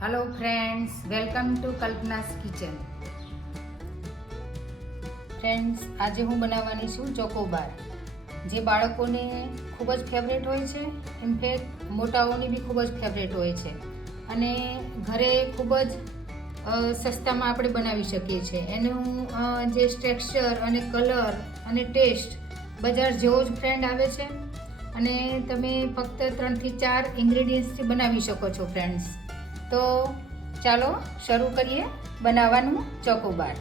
Hello friends, welcome to Kalpana's kitchen. Friends, આજે હું બનાવવાની છું ચોકોબાર, જે બાળકોને ખૂબ જ ફેવરેટ હોય છે, ઇનફેક્ટ મોટાઓની બી ખૂબ જ ફેવરેટ હોય છે અને ઘરે ખૂબ જ સસ્તામાં આપણે બનાવી શકીએ છીએ। એનું જે ટેક્સચર અને કલર અને ટેસ્ટ બજાર જેવો જ ફ્રેન્ડ આવે છે અને તમે ફક્ત 3 થી 4 ઇન્ગ્રેડિયન્ટ્સથી બનાવી શકો છો ફ્રેન્ડ્સ। તો ચાલો શરૂ કરીએ બનાવવાનું ચોકોબાર।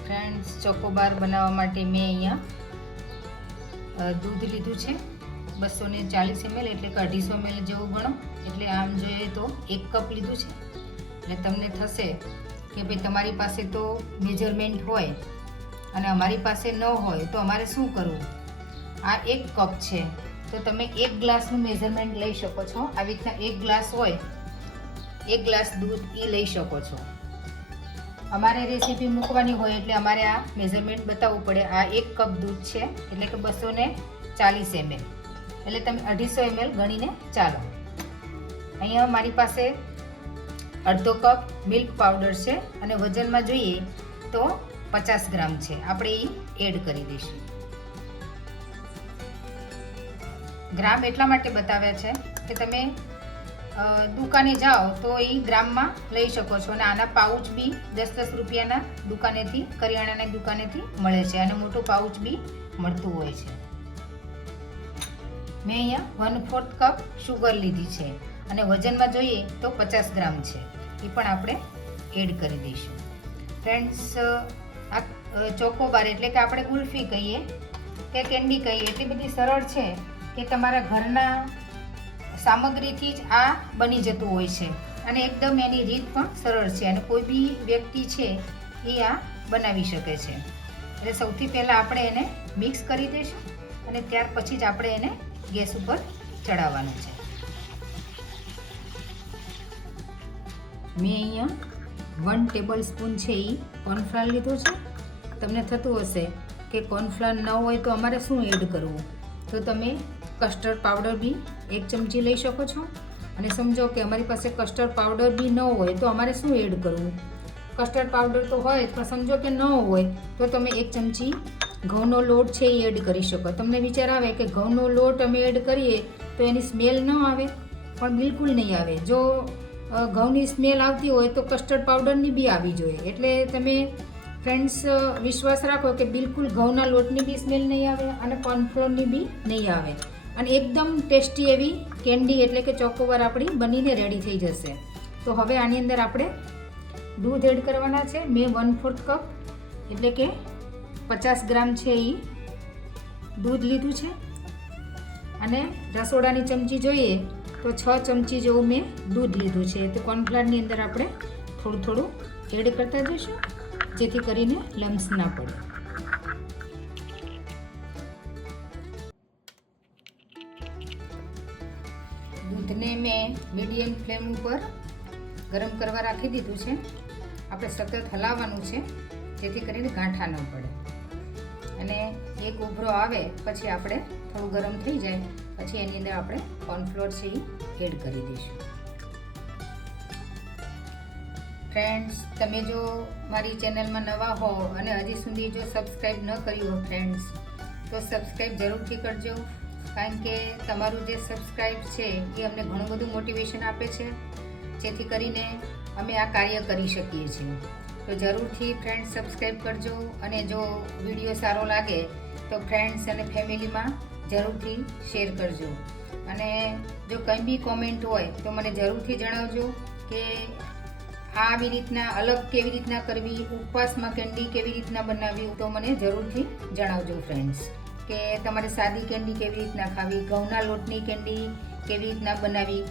ફ્રેન્ડ્સ, ચોકોબાર બનાવવા માટે મેં અહીંયા દૂધ લીધું છે 240 ml, એટલે કે 250 ml જેવું ગણો। એટલે આમ જોઈએ તો 1 કપ લીધું છે। એટલે તમને થશે કે ભાઈ તમારી પાસે તો મેજરમેન્ટ હોય અને અમારી પાસે ન હોય તો અમારે શું કરવું। આ 1 કપ છે તો તમે 1 ગ્લાસનું મેજરમેન્ટ લઈ શકો છો। આવી રીતના 1 ગ્લાસ હોય, 1 ગ્લાસ દૂધ એ લઈ શકો છો। અમારે રેસીપી મૂકવાની હોય એટલે અમારે આ મેઝરમેન્ટ બતાવવું પડે। આ 1 કપ દૂધ છે એટલે કે 240 ml, એટલે તમે 250 ml ગણીને ચાલો। અહીંયા મારી પાસે અડધો કપ મિલ્ક પાવડર છે અને વજનમાં જોઈએ તો 50 ગ્રામ છે, આપણે એ એડ કરી દઈશું। ગ્રામ એટલા માટે બતાવ્યા છે કે તમે દુકાને જાઓ તો એ ગ્રામમાં લઈ શકો છો અને આના પાઉચ બી 10-10 રૂપિયાના દુકાનેથી, કરિયાણાની દુકાનેથી મળે છે અને મોટું પાઉચ બી મળતું હોય છે। મેં અહીંયા 1/4 કપ શુગર લીધી છે અને વજનમાં જોઈએ તો 50 ગ્રામ છે, એ પણ આપણે એડ કરી દઈશું। ફ્રેન્ડ્સ, આ ચોકોબાર એટલે કે આપણે ગુલ્ફી કહીએ કે કેન્ડી કહીએ, એટલી બધી સરળ છે કે તમારા ઘરના સામગ્રીથી જ આ બની જતું હોય છે અને એકદમ એની રીત પણ સરળ છે અને કોઈ બી વ્યક્તિ છે એ આ બનાવી શકે છે। એટલે સૌથી પહેલાં આપણે એને મિક્સ કરી દઈશું અને ત્યાર પછી જ આપણે એને ગેસ ઉપર ચડાવવાનું છે। મેં અહીંયા 1 ટેબલ સ્પૂન છે એ કોર્નફ્લાવર લીધો છે। તમને થતું હશે કે કોર્નફ્લાવર ન હોય તો અમારે શું એડ કરવું, તો તમે કસ્ટર્ડ પાવડર બી 1 ચમચી લઈ શકો છો અને સમજો કે અમારી પાસે કસ્ટર્ડ પાવડર બી ન હોય તો અમારે શું એડ કરવું। કસ્ટર્ડ પાવડર તો હોય પણ સમજો કે ન હોય તો તમે 1 ચમચી ઘઉંનો લોટ છે એ એડ કરી શકો। તમને વિચાર આવે કે ઘઉંનો લોટ અમે એડ કરીએ તો એની સ્મેલ ન આવે, પણ બિલકુલ નહીં આવે। જો ઘઉંની સ્મેલ આવતી હોય તો કસ્ટર્ડ પાવડરની બી આવી જોઈએ। એટલે તમે ફ્રેન્ડ્સ વિશ્વાસ રાખો કે બિલકુલ ઘઉંના લોટની બી સ્મેલ નહીં આવે અને કોર્નફ્લોરની બી નહીં આવે અને એકદમ ટેસ્ટી એવી કેન્ડી એટલે કે ચોકોબાર આપણી બનીને રેડી થઈ જશે। તો હવે આની અંદર આપણે દૂધ એડ કરવાના છે। મેં 1/4 કપ એટલે કે 50 ગ્રામ છે એ દૂધ લીધું છે અને રસોડાની ચમચી જોઈએ તો 6 ચમચી જેવું મેં દૂધ લીધું છે। તો કોર્નફ્લાવરની અંદર આપણે થોડું થોડું એડ કરતા જઈશું જેથી કરીને લમ્સ ના પડે। દૂધને મેં મીડિયમ ફ્લેમ ઉપર ગરમ કરવા રાખી દીધું છે। આપણે સતત હલાવવાનું છે જેથી કરીને ગાંઠા ન પડે અને એક ઉભરો આવે પછી આપણે થોડું ગરમ થઈ જાય પછી એની અંદર આપણે કોર્નફ્લોર છે એ એડ કરી દઈશું। ફ્રેન્ડ્સ, તમે જો મારી ચેનલમાં નવા હો અને હજી સુધી જો સબસ્ક્રાઈબ ન કર્યું હો ફ્રેન્ડ્સ તો સબસ્ક્રાઈબ જરૂરથી કરજો, કારણ કે તમારું જે સબસ્ક્રાઈબ છે એ અમને ઘણું બધું મોટિવેશન આપે છે જેથી કરીને અમે આ કાર્ય કરી શકીએ છીએ। તો જરૂરથી ફ્રેન્ડ્સ સબસ્ક્રાઈબ કરજો અને જો વિડીયો સારો લાગે તો ફ્રેન્ડ્સ અને ફેમિલીમાં જરૂરથી શેર કરજો અને જો કંઈ બી કોમેન્ટ હોય તો મને જરૂરથી જણાવજો કે આવી રીતના અલગ કેવી રીતના કરવી, ઉપવાસમાં કેન્ડી કેવી રીતના બનાવવી, તો મને જરૂરથી જણાવજો ફ્રેન્ડ્સ કે તમારે સાદી કેન્ડી કેવી રીતના ખાવી, ઘઉંના લોટની કેન્ડી કેવી રીતના બનાવી,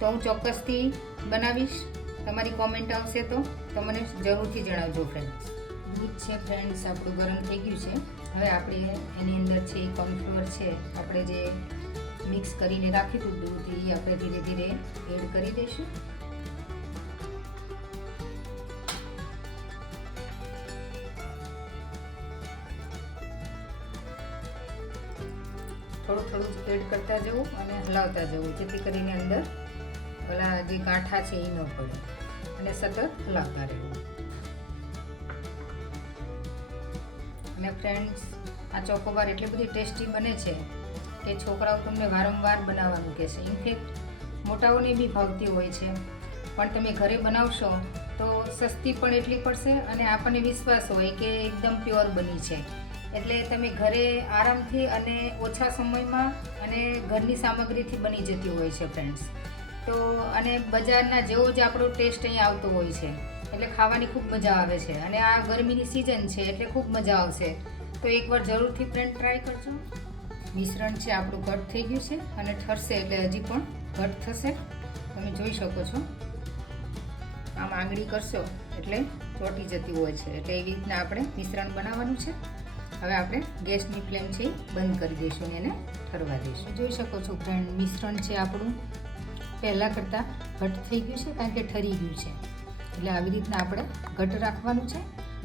તો હું ચોક્કસથી બનાવીશ। તમારી કોમેન્ટ આવશે તો મને જરૂરથી જણાવજો ફ્રેન્ડ્સ। દૂધ છે ફ્રેન્ડ્સ આપણું ગરમ થઈ ગયું છે। હવે આપણે એની અંદર છે કોર્નફ્લોર છે આપણે જે મિક્સ કરીને રાખ્યું હતું દૂધ એ આપણે ધીરે ધીરે એડ કરી દઈશું। થોડું થોડું એડ કરતા જવું અને હલાવતા જવું જેથી કરીને અંદર પેલા જે ગાંઠા છે એ ન પડે અને સતત હલાવતા રહેવું. અને ફ્રેન્ડ્સ, આ ચોકોબાર એટલી બધી ટેસ્ટી બને છે કે છોકરાઓ તમને વારંવાર બનાવવાનું કહેશે. ઇનફેક્ટ મોટાઓને બી ભાવતી હોય છે, પણ તમે ઘરે બનાવશો તો સસ્તી પણ એટલી પડશે અને આપણને વિશ્વાસ હોય કે એકદમ પ્યોર બની છે. એટલે તમે ઘરે આરામથી અને ઓછા સમયમાં અને ઘરની સામગ્રીથી બની જતી હોય છે ફ્રેન્ડ્સ. તો અને બજારના જેવો જ આપણો ટેસ્ટ અહીં આવતો હોય છે, એટલે ખાવાની ખૂબ મજા આવે છે. અને આ ગરમીની સિઝન છે એટલે ખૂબ મજા આવશે. તો એકવાર જરૂરથી ફ્રેન્ડ ટ્રાય કરજો. મિશ્રણ છે આપણું ઘટ થઈ ગયું છે અને ઠરશે એટલે હજી પણ ઘટ થશે. તમે જોઈ શકો છો, આમ આંગળી કરશો એટલે ચોંટી જતી હોય છે. એટલે એવી રીતના આપણે મિશ્રણ બનાવવાનું છે. હવે આપણે ગેસની ફ્લેમ છે બંધ કરી દઈશું અને એને ઠરવા દઈશું. જોઈ શકો છો ફ્રેન્ડ, મિશ્રણ છે આપણું પહેલાં કરતાં ઘટ થઈ ગયું છે કારણ કે ઠરી ગયું છે. એટલે આવી રીતના આપણે ઘટ રાખવાનું છે.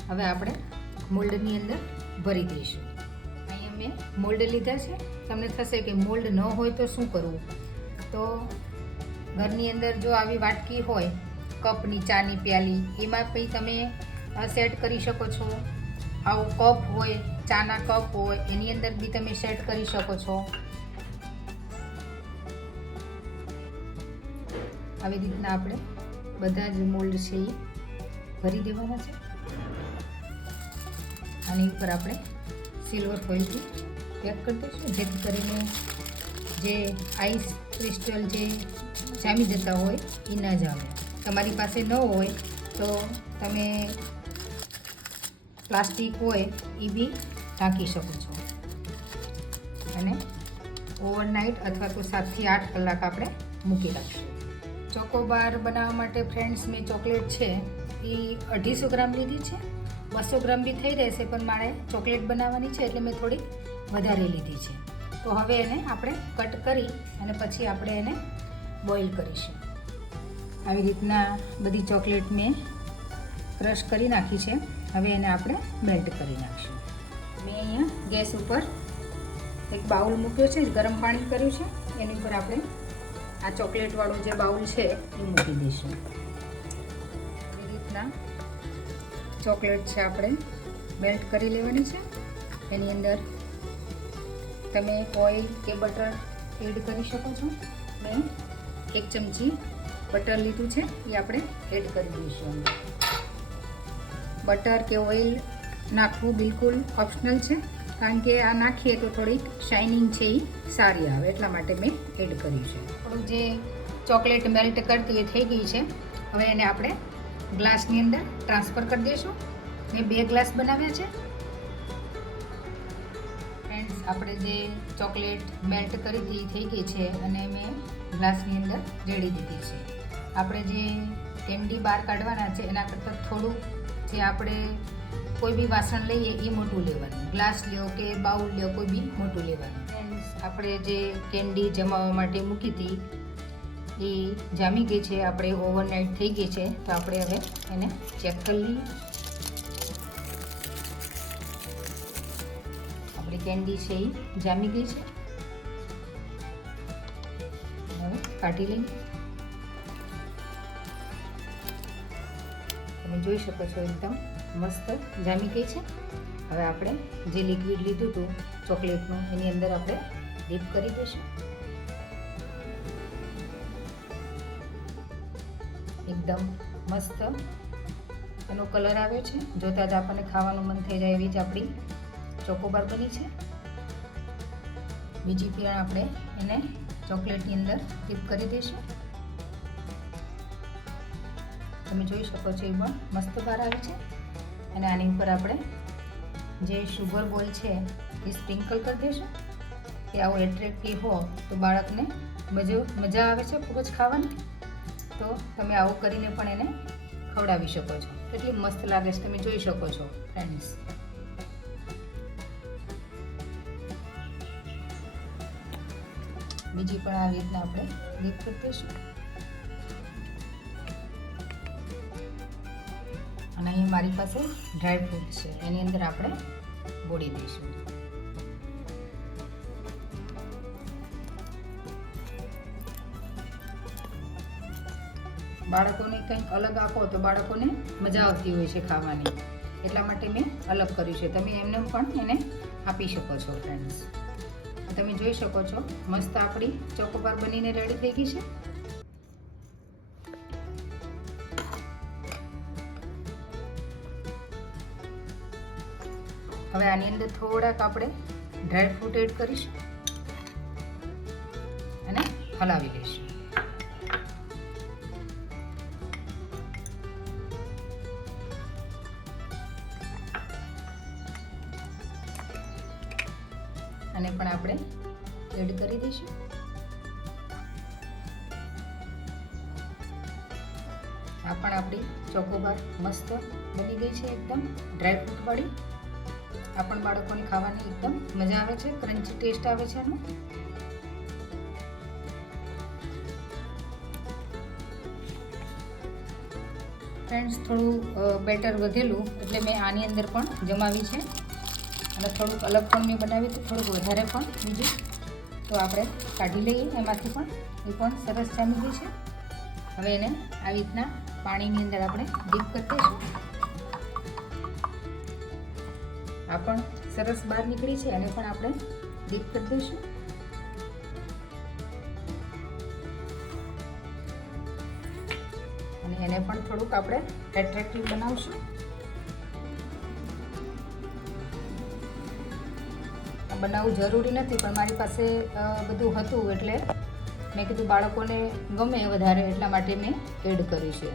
હવે આપણે મોલ્ડની અંદર ભરી દઈશું. અહીંયા મેં મોલ્ડ લીધા છે. તમને થશે કે મોલ્ડ ન હોય તો શું કરવું? તો ઘરની અંદર જો આવી વાટકી હોય, કપની, ચાની પ્યાલી, એમાં પણ તમે સેટ કરી શકો છો. આવો કપ હોય, ચાના કપ હોય, એની અંદર બી તમે સેટ કરી શકો છો. આવી રીતના આપણે બધા જ મોલ્ડ છે એ ભરી દેવાના છે. આની ઉપર આપણે સિલ્વર ફોઇલથી પેક કરી દઈશું, જેથી કરીને જે આઈસ ક્રિસ્ટલ જે જામી જતા હોય એ ન જામે. તમારી પાસે ન હોય તો તમે પ્લાસ્ટિક હોય એ બી ઢાંકી શકો છો. અને ઓવરનાઇટ અથવા તો 7 થી 8 કલાક આપણે મૂકી રાખીશું. ચોકોબાર બનાવવા માટે ફ્રેન્ડ્સ મેં ચોકલેટ છે એ 250 ગ્રામ લીધી છે. 200 ગ્રામ બી થઈ રહેશે, પણ મારે ચોકલેટ બનાવવાની છે એટલે મેં થોડી વધારે લીધી છે. તો હવે એને આપણે કટ કરી અને પછી આપણે એને બોઇલ કરીશું. આવી રીતના બધી ચોકલેટ મેં ક્રશ કરી નાખી છે. હવે એને આપણે મેલ્ટ કરી નાખીશું. મેં અહીંયા ગેસ ઉપર એક બાઉલ મૂક્યો છે, ગરમ પાણી કર્યું છે. એની ઉપર આપણે આ ચોકલેટવાળું જે બાઉલ છે એ મૂકી દઈશું. એ રીતના ચોકલેટ છે આપણે મેલ્ટ કરી લેવાની છે. એની અંદર તમે ઓઇલ કે બટર એડ કરી શકો છો. મેં 1 ચમચી બટર લીધું છે, એ આપણે એડ કરી દઈશું. બટર કે ઓઇલ નાખવું બિલકુલ ઓપ્શનલ છે, કારણ કે આ નાખીએ તો થોડીક શાઇનિંગ છે એ સારી આવે, એટલા માટે મેં એડ કર્યું છે. આપણું જે ચોકલેટ મેલ્ટ કરતી એ થઈ ગઈ છે. હવે એને આપણે ગ્લાસની અંદર ટ્રાન્સફર કરી દઈશું. મેં 2 ગ્લાસ બનાવ્યા છે. ફ્રેન્ડ્સ, આપણે જે ચોકલેટ મેલ્ટ કરી હતી થઈ ગઈ છે અને મેં ગ્લાસની અંદર રેડી દીધી છે. આપણે જે કેન્ડી બહાર કાઢવાના છે એના કરતાં થોડું જે આપણે કોઈ બી વાસણ લઈએ એ મોટું લેવાનું. ગ્લાસ લ્યો કે બાઉલ લ્યો, કોઈ બી મોટું લેવાનું. ફ્રેન્ડ્સ, આપણે જે કેન્ડી જમાવવા માટે મૂકી હતી એ જામી ગઈ છે. આપણે ઓવરનાઇટ થઈ ગઈ છે, તો આપણે હવે એને ચેક કરી લઈએ. આપણી કેન્ડી છે એ જામી ગઈ છે. હવે કાઢી લઈએ. તમે જોઈ શકો છો એકદમ મસ્ત જામી ગઈ છે. હવે આપણે જે લિક્વિડ લીધું હતું ચોકલેટનું એની અંદર આપણે ડીપ કરી દઈશું. એકદમ મસ્ત એનો કલર આવ્યો છે. જોતાં જ આપણને ખાવાનું મન થઈ જાય એવી જ આપણી ચોકોબાર બની છે. બીજી પણ આપણે એને ચોકલેટની અંદર ડીપ કરી દઈશું. તમે જોઈ શકો છો એ પણ મસ્ત બહાર આવે છે. અને આની ઉપર આપણે જે શુગર બોલ છે એ સ્પ્રિંકલ કરી દઈશું કે આવો એટ્રેક્ટિવ હો તો બાળકને મજા આવે છે ખૂબ જ ખાવાની. તો તમે આવું કરીને પણ એને ખવડાવી શકો છો. કેટલી મસ્ત લાગે છે તમે જોઈ શકો છો ફ્રેન્ડ્સ. બીજી પણ આવી રીતના આપણે ડીપ કરી દઈશું. અને અહીં મારી પાસે ડ્રાય ફ્રૂટ છે, એની અંદર આપણે બોળી દઈશું. બાળકોને કંઈક અલગ આપો તો બાળકોને મજા આવતી હોય છે ખાવાની, એટલા માટે મેં અલગ કર્યું છે. તમે એમને પણ એને આપી શકો છો ફ્રેન્ડ્સ. તમે જોઈ શકો છો મસ્ત આપણી ચોકોબાર બનીને રેડી થઈ ગઈ છે. હવે આની અંદર થોડાક આપણે ડ્રાય ફ્રૂટ એડ કરીશું અને હલાવી લઈશું. અને પણ આપણે એડ કરી દઈશું. આ પણ આપણી ચોકોબાર મસ્ત બની ગઈ છે, એકદમ ડ્રાય ફ્રૂટ વાળી. આ પણ બાળકોને ખાવાની એકદમ મજા આવે છે, ક્રન્ચી ટેસ્ટ આવે છે એનો. ફ્રેન્ડ્સ, થોડું બેટર વધેલું એટલે મેં આની અંદર પણ જમાવી છે, અને થોડુંક અલગ પણ મેં બનાવ્યું હતું, થોડુંક વધારે પણ બીજું તો આપણે કાઢી લઈએ એમાંથી પણ. એ પણ સરસ જામી ગઈ છે. હવે એને આવી રીતના પાણીની અંદર આપણે ડીપ કરી દઈશું. આ પણ સરસ બહાર નીકળી છે, એને પણ આપણે ડીપ કરી દઈશું. અને એને પણ થોડુંક આપણે એટ્રેક્ટિવ બનાવશું. બનાવવું જરૂરી નથી, પણ મારી પાસે બધું હતું એટલે મેં કીધું બાળકોને ગમે વધારે, એટલા માટે મેં એડ કર્યું છે.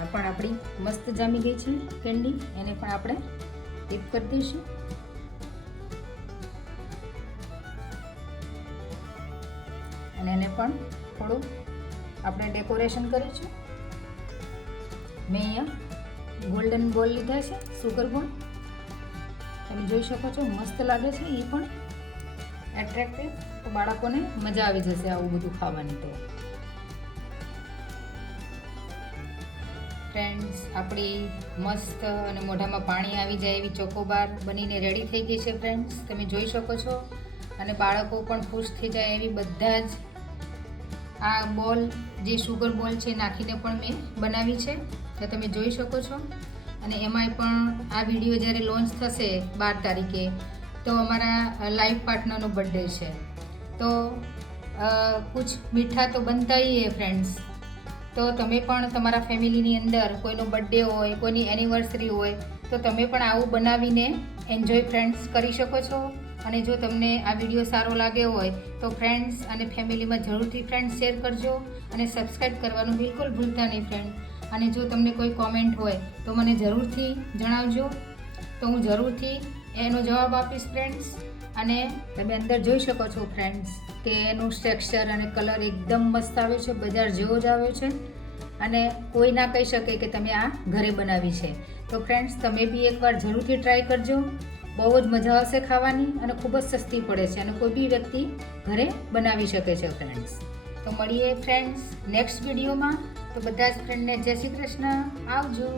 આ પણ આપણી મસ્ત જામી ગઈ છે કેન્ડી, એને પણ આપણે ડીપ કરી દઈશું. અને એને પણ થોડું આપણે ડેકોરેશન કરીશું. મેં અહીંયા ગોલ્ડન બોલ લીધા છે, સુગર બોલ. તમે જોઈ શકો છો મસ્ત લાગે છે, એ પણ એટ્રેક્ટિવ. તો બાળકોને મજા આવી જશે આવું બધું ખાવાની. તો ફ્રેન્ડ્સ, આપણી મસ્ત અને મોઢામાં પાણી આવી જાય એવી ચોકોબાર બનીને રેડી થઈ ગઈ છે ફ્રેન્ડ્સ. તમે જોઈ શકો છો, અને બાળકો પણ ખુશ થઈ જાય એવી બધા જ આ બોલ જે સુગર બોલ છે નાખીને પણ મેં બનાવી છે, તો તમે જોઈ શકો છો. અને એમાંય પણ આ વિડીયો જ્યારે લોન્ચ થશે 12 તારીખે, તો અમારા લાઈફ પાર્ટનરનો બર્થડે છે, તો કુછ મીઠા તો બનતા ही है ફ્રેન્ડ્સ. તો તમે પણ તમારા ફેમિલીની અંદર કોઈનો બર્થડે હોય, કોઈની એનિવર્સરી હોય, તો તમે પણ આવું બનાવીને એન્જોય ફ્રેન્ડ્સ કરી શકો છો. અને જો તમને આ વિડીયો સારો લાગ્યો હોય તો ફ્રેન્ડ્સ અને ફેમિલીમાં જરૂરથી ફ્રેન્ડ્સ શેર કરજો, અને સબસ્ક્રાઈબ કરવાનું બિલકુલ ભૂલતા નહીં ફ્રેન્ડ. અને જો તમને કોઈ કોમેન્ટ હોય તો મને જરૂરથી જણાવજો, તો હું જરૂરથી એનો જવાબ આપીશ ફ્રેન્ડ્સ. અને તમે અંદર જોઈ શકો છો ફ્રેન્ડ્સ કે એનું ટેક્સચર અને કલર એકદમ મસ્ત આવે છે, બજાર જેવો જ આવે છે. અને કોઈ ના કહી શકે કે તમે આ ઘરે બનાવી છે. તો ફ્રેન્ડ્સ, તમે બી એકવાર જરૂરથી ટ્રાય કરજો. બહુ જ મજા આવશે ખાવાની, અને ખૂબ જ સસ્તી પડે છે, અને કોઈ બી વ્યક્તિ ઘરે બનાવી શકે છે ફ્રેન્ડ્સ. તો મળીએ ફ્રેન્ડ્સ નેક્સ્ટ વિડીયોમાં. તો બધા જ ફ્રેન્ડને જય શ્રી કૃષ્ણ. આવજો.